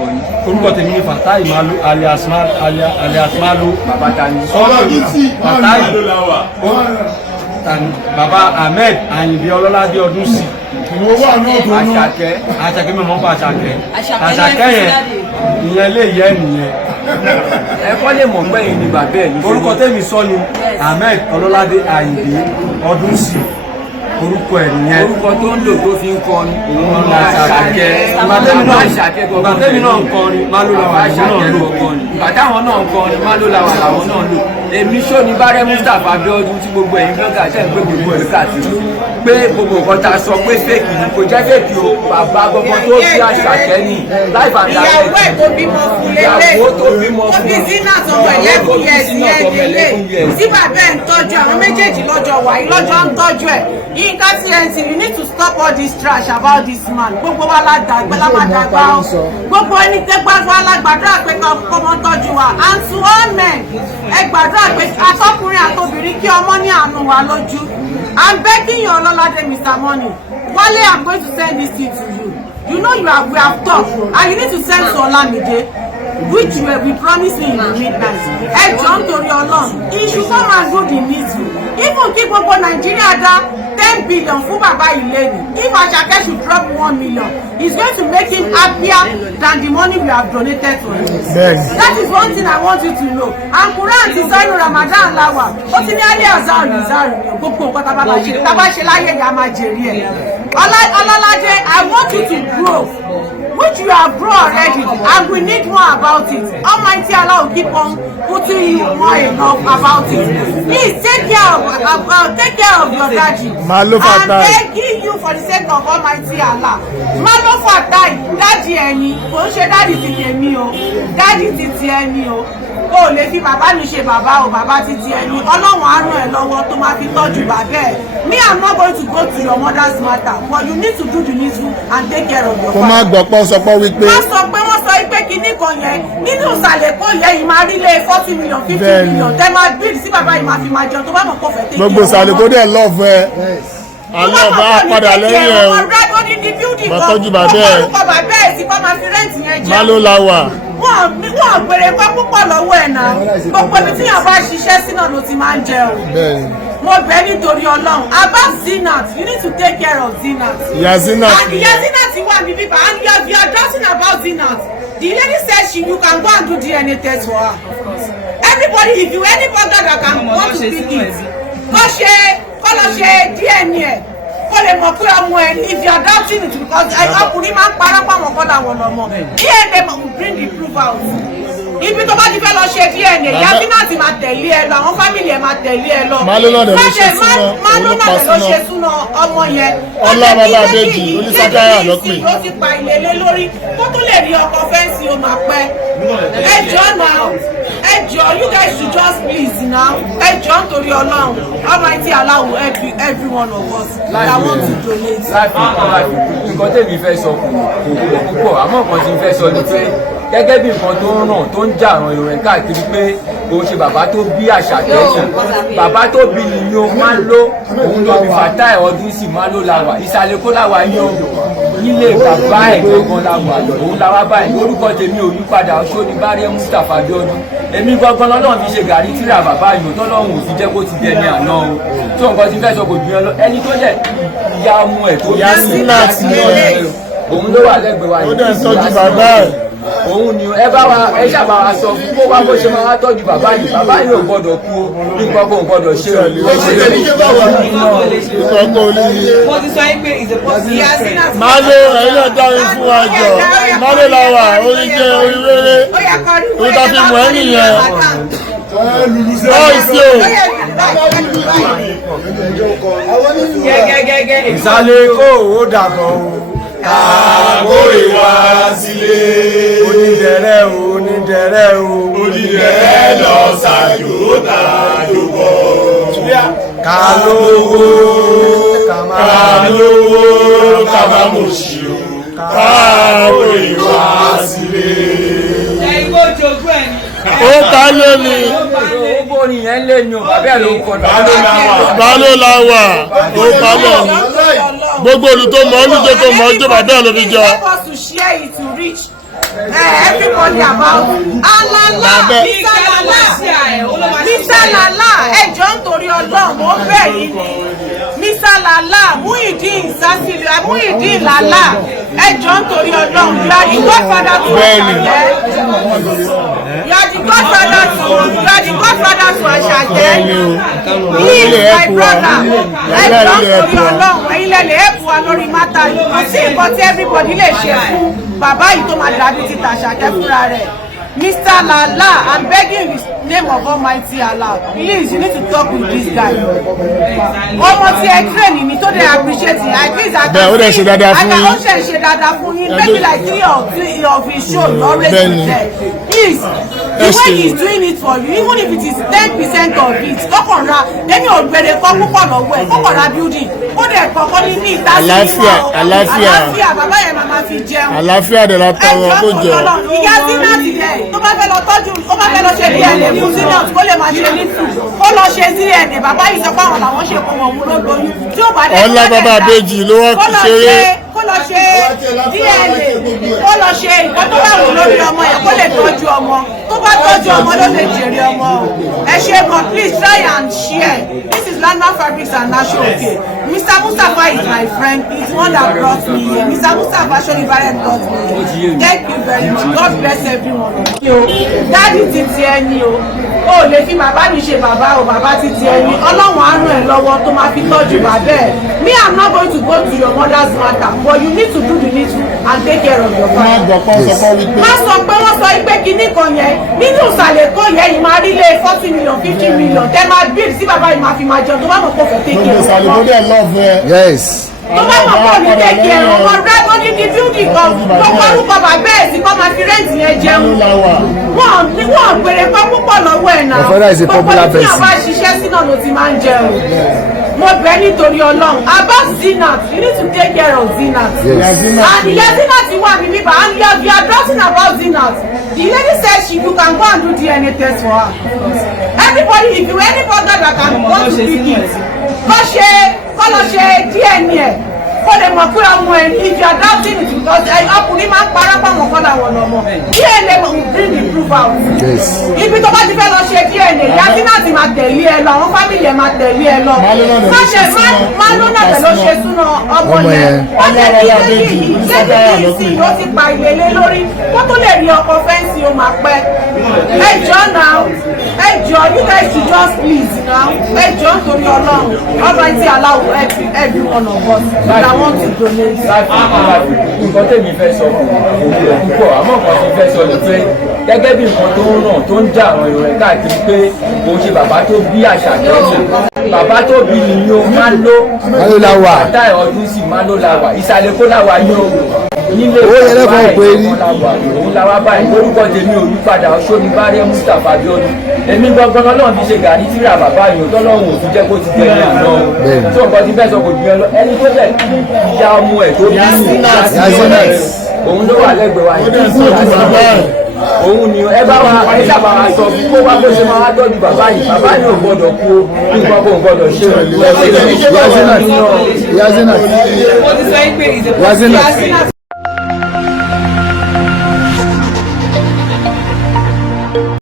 orúkọ yín. orúkọ tèmi ni Fatai Malo alias Malo. Bàbá ta ni. Fatai bàbá Ahmed Àyìndé Ọlọ́ládé Ọdúnsì. Àṣàkẹ́ mi mọ̀ pa Àṣàkẹ́ yẹn ìyẹn lè yẹ nìyẹn. Ẹ kọ́ lè mọ̀ pé yìí ni bàbá ẹ̀ ní. orúkọ tèmi sọ ni Ahmed Ọlọ́ládé Àyìndé Ọdúnsì. orúkọ ẹ̀ nìyẹn. orúkọ tó ń lò tó fi ń kọrin òun ni Àṣàkẹ́. Bàtẹ́mi náà ń kọrin Malo Lawa Àṣàkẹ́ ló kọrin. Bàtàwọn náà ń kọrin Malo Lawa làwọn náà lò. Èmi ṣó ni Bárẹ́ Mustapha Abíọ́dún tí gbogbo ẹ̀yin blọ́gà tẹ̀ ń gbé gbogbo ẹ̀ káàkiri pé gbogbo nǹkan tá a sọ pé fèkì ni kò jẹ́ fèkì o. Bàbá gbogbo tó fi Àṣàkẹ́ ní láì bàtà rẹ̀. Ìyàwó ẹ̀ tó bímọ fún lélẹ̀. Ìyàwó tó bímọ fún. Ó fi sínú àtọwọ̀ 11 years yẹn lélẹ̀. Tí bàbá ẹ̀ ń tọ́jú àwọn méjèèjì lọ́jọ́ wàyí lọ́jọ́ ń tọ́jú ẹ̀. Yínká TNT, you need to stop all this trash about this man. Gbogbo wa la dàgbẹ́ lámàdàgbà o. Gbogbo ẹni tẹ́gbà wa la gbàdúrà pé kọ́mọ tọ́jú wa. And to all men, ẹ gbàdúrà pé atọ́kùnrin àtobìnrin kí ọmọ ní àánú wa lójú. I'm begging you, Ololade Mr. Money. Wale, I'm going to send this thing to you. You know we have talked, and you need to send to Olamide, which we promised me in the midnight. Ẹ jọ̀ọ́ nítorí Ọlọ́run, he should come and do the needful. Even kí gbogbo Nàìjíríà dá 10 billion fún bàbá Ìlérí. If Àṣàkẹ́ should drop 1 million, it's going to make him happier than the money we have donated to him. That is one thing I want you to know. And Quran ti sọ inú Ramadan láwà. Ó ti ní alẹ́ àzáàrù ìzáàrù ni gbogbo nǹkan tá a bá ṣe láyé ìyá máa jèrè ẹ̀. Ọlọ́ládé, I want you to grow, which you have grown already, and we need more about it. Almighty Allah will keep on putting you more enough about it. Please take care of your daddy. Malo Fatai. I'm begging you for the sake of Almighty Allah. Malo Fatai, daddy ẹni, kò ń ṣe daddy ti tèmi o, daddy ti ti ẹni o. O lè fi bàbá mi ṣe bàbá o, bàbá ti ti ẹni. Ọlọ́run á ràn ẹ́ lọ́wọ́ tó máa fi tọ́jú bàbá ẹ̀. Me, I'm not going to go to your mother's matter, but you need to do the needful and take care of your father. Kó má gbọ́pọ̀ sọ pé wípé. Má sọ pé wọ́n sọ pé kinní kan yẹn nínú ìsàlẹ̀ kó yẹ yìí máa rí lé 40 million 50 million tẹ́ máa bíìlì sí bàbá yìí máa fi máa jẹun tó bá mọ̀ kó fẹ́ tẹ́kì. Gbogbo ìsàlẹ̀ kó dẹ̀ lọ́ọ̀fù ẹ. Àlọ́ bá padà lẹ́yìn ẹ̀ o. Bàtọ́jú bàbá ẹ̀. Orúkọ bàbá ẹ̀ sí kọ́ máa fi rẹ́ǹtì yẹn jẹun. Malo Lawa. Wọ́n gbèrè pé púpọ̀ lọ́wọ́ ẹ̀ náà. Gbogbo ibi tí yàn bá ṣiṣẹ́ sí náà ló ti máa ń jẹun. Mo bẹ̀ nítorí Ọlọ́run. About Zinat, you need to take care of Zinat. Ìyá Zinat. And ìyá Zinat wà ní bíbá and you are talking about Zinat. The lady said you can go and do DNA test for her. Everybody, if you any father that can want to pick it, kó lọ ṣe DNA. Kó lè mọ̀ pé ọmọ ẹ̀ if you are doubting it because ọkùnrin máa ń parọ́ pàwọn kọ́ làwọn lọ́mọ. DNA will bring the proof out. Ibi tó bá ti fẹ́ lọ ṣe DNA, ìyá Zinat máa tẹ̀lé ẹ lọ, àwọn fámìlì ẹ máa tẹ̀lé ẹ lọ. Malo náà lè lọ ṣe súná, Malo náà lè lọ ṣe súná ọmọ yẹn. Ọlá bàbá Adéjì, onísàkáyà lọ́pìn. Ó ti pa ìlélẹ́ lórí, kó tó lè rí ọkọ̀ fẹ́ǹsì ó máa pẹ́. Ẹ jọ̀ọ́ now, ẹ jọ̀ọ́, you guys should just please now. Ẹ jọ̀ọ́ nítorí Ọlọ́run, Almighty Allah will help every one of us that want to donate. Nǹkan tèmi fẹ́ sọ kò púpọ̀, àmọ́ nǹkan tí n fẹ́ sọ ni pé gẹ́gẹ́ bí nǹkan tó ń ràn tó ń jà àwọn èèyàn káàkiri pé òun ṣe bàbá tó bí Àṣàkẹ́ yìí, bàbá tó bí nìyí o máa ń lo òun ló bí Fatai Ọdúnsì Malo Lawa ìsàlẹ̀ kó láwa yín o nílé bàbá ẹ̀ gangan láwa òun láwa báyìí orúkọ tèmi ò ní padà ṣó ní Bárẹ́ Mustapha Abíọ́dún èmi gangan lọ́nà fi ṣe gàrí tíra bàbá yìí tọ́lọ́hún ò fi jẹ́ kó ti dẹni àná o tó nǹkan ti fẹ́ sọ kò jù yẹn lọ ẹni tó jẹ́ ìyá ọmọ ẹ̀ tó bí òun ló wà lẹ́gbẹ̀ẹ́ wa yìí. Ó dẹ̀ tọ́jú bàbá ẹ̀. Òun ni ẹ bá wa ẹ ṣàbá wa sọ fún kó wá bó ṣe máa wá tọ́jú bàbá yìí ò gbọ́dọ̀ kú o bí nǹkan kò gbọ́dọ̀ ṣe o. Mo ti sọ yín pé ìyá Zinat. Malo ẹ̀yin náà dáhùn fún wa jọ. Malo Lawa orí jẹ́ orí rere. Orí ta fi mọ̀ ẹ́ nìyẹn. Bọ́ìsì o. Ìsàlẹ̀ kó o dàbọ̀ o. Àgórí wá sílé. Onídẹ̀rẹ́ o, onídẹ̀rẹ́ o. Onídẹ̀rẹ́ lọ ṣàjò tàjò bọ̀. Ká lówó, ká má mọ̀ sí o. Àgórí wá sílé. Ẹ̀gbọ́n jogún ẹ̀ ni. Ó ta lé mi. Owó orin yẹn lé ní o bàbá ẹ̀ ló ń kọ́ Malo Lawa ó ta lé mi. Gbogbo olùtọ́ mọ̀ ọ́ níjẹ́ tó mọ̀ ọ́ jẹ́ bàbá ẹ̀ ló fi jọ. Help us to share it to reach everybody about alala Mr. Lala ẹjọ́ nítorí Ọlọ́run mo bẹ̀ yín ni Mr. Lala Muyideen Sasilu Muyideen Lala ẹjọ́ nítorí Ọlọ́run you are the godfather to Asake. He is my brother. ẹjọ́ nítorí Ọlọ́run ẹ̀yin lẹ lè help wa lórí mátà yìí kò sí nǹkan tí everybody lè ṣe fún bàbá yìí tó máa dàbí ti Asake fúnra rẹ̀. Mr. Lala, I'm begging in the name of Almighty Allah, please, you need to talk with this guy. Almost here training me, so they appreciate it. I think I can say, maybe like 3 of his shows already there. Please, the way he's doing it for you, even if it is 10% of it, then you're ready for building. Àlàáfíà de la tọrọ kó jẹ. Ìyá Zina ti dẹ̀ tó bá fẹ́ lọ tọ́jú ó bá fẹ́ lọ ṣe DNA fún Zina kó lè máa ṣe ní fún ó lọ ṣe DNA bàbá yìí sọ pé àwọn làwọn ṣe kó wọn mú lógóyún tí ó bá dẹ̀ ọlá bàbá àbèjì ló wọ́n ti ṣeré. Kó lọ ṣe DNA kó lọ ṣe nǹkan tó bá wù lórí ọmọ yẹn kó lè tọ́jú ọmọ tó bá tọ́jú ọmọ ló lè jèrè ọmọ ẹ ṣe gan please try and share. This is Landmark Fabrics and National okay. Mr. Mustapha is my friend. He's the one that brought me here. Mr. Mustapha Sholibare brought me here. Thank you very much. God bless everyone. Daddy ti ti ẹni o. O lè fi bàbá mi ṣe bàbá o, bàbá ti ti ẹni. Ọlọ́run á ràn ẹ́ lọ́wọ́ tó máa fi tọ́jú bàbá ẹ̀. Me, I'm not going to go to your mother's matter, but you need to do the little and take care of your family. Má sọ pé wọ́n sọ pé kinní kan yẹn nínú ìsàlẹ̀ kó yẹn yìí máa rí lé 40 million 50 million tẹ́ máa bíl sí bàbá yìí máa fi máa jẹun tó bá mọ̀ kó fẹ́ take care of your family. Yes. Tó bá mọ̀ kó ní take care of ọmọ rẹ ó ní di building kan gbogbo orúkọ bàbá ẹ̀ sí kọ́ máa fi rẹ́ǹtì yẹn jẹun. Wọ́n gbèrè pé púpọ̀ lọ́wọ́ ẹ̀ náà gbogbo tí wọ́n bá ṣiṣẹ́ sí náà ló ti máa ń jẹun. Mo bẹ̀ nítorí Ọlọ́run about Zinat you need to take care of Zinat. And ìyá Zinat wà ní bíbá and you are talking about Zinat. The lady said you can go and do DNA test for her. Everybody if you anybody that can go to pick it kó lọ ṣe DNA kó lè mọ̀ pé ọmọ ẹ̀ if you are doubting it because ọkùnrin máa ń parọ́ pàwọn kọ́lá wọn lọ́mọ DNA will bring the proof out. Ibi tó bá ti fẹ́ lọ ṣe DNA ìyá Zinat máa tẹ̀lé ẹ lọ àwọn fámìlì ẹ̀ máa tẹ̀lé ẹ lọ máa lónà tẹ̀ ló ṣe súná ọmọ yẹn wọ́n lè rí lẹ́yìn ìsìn ó ti pa ìlélé lórí kó tó lè rí ọkọ̀ fẹ́ǹsì ó máa pẹ́ ẹjọ́ náà ẹjọ́ you guys should just please now ẹjọ́ nítorí Ọlọ́run Almighty Allah will help every one of us but I want to donate. Nǹkan tèmi fẹ́ sọ púpọ̀ àmọ́ nǹkan tí fẹ́ sọ ni pé gẹ́gẹ́ bí nǹkan tó ń ràn tó ń jà àwọn èrò ẹ̀ káàkiri pé kò ṣe bàbá tó bí Àṣàkẹ́ bàbá tó bí nìyó máa ló bàtà ọdún sí máa ló la wà ìsàlẹ̀ kó la wà yóò nílé òun la wá báyìí lórúkọ tèmi ò ní padà Ṣónibáré Mustapha Abiodun èmi gbọ́ngàn Ọlọ́run fi ṣe gàrí tíra bàbá yìí tọ́lọ́run ò fi jẹ́ kó ti tẹ̀lé àná o tó nǹkan ti fẹ́ sọ kò gbìyànjú ẹni tó bẹ̀ ìyá ọmọ ẹ̀ tó bí òun ló wà lẹ́gbẹ̀ẹ́ wa yìí òun ni ẹ bá wa ẹ sábà wa sọ fún kó wá bó ṣe máa wá tọ́jú bàbá yìí ò gbọ́dọ̀ kú nípa kó gbọ́dọ̀ ṣe Yazina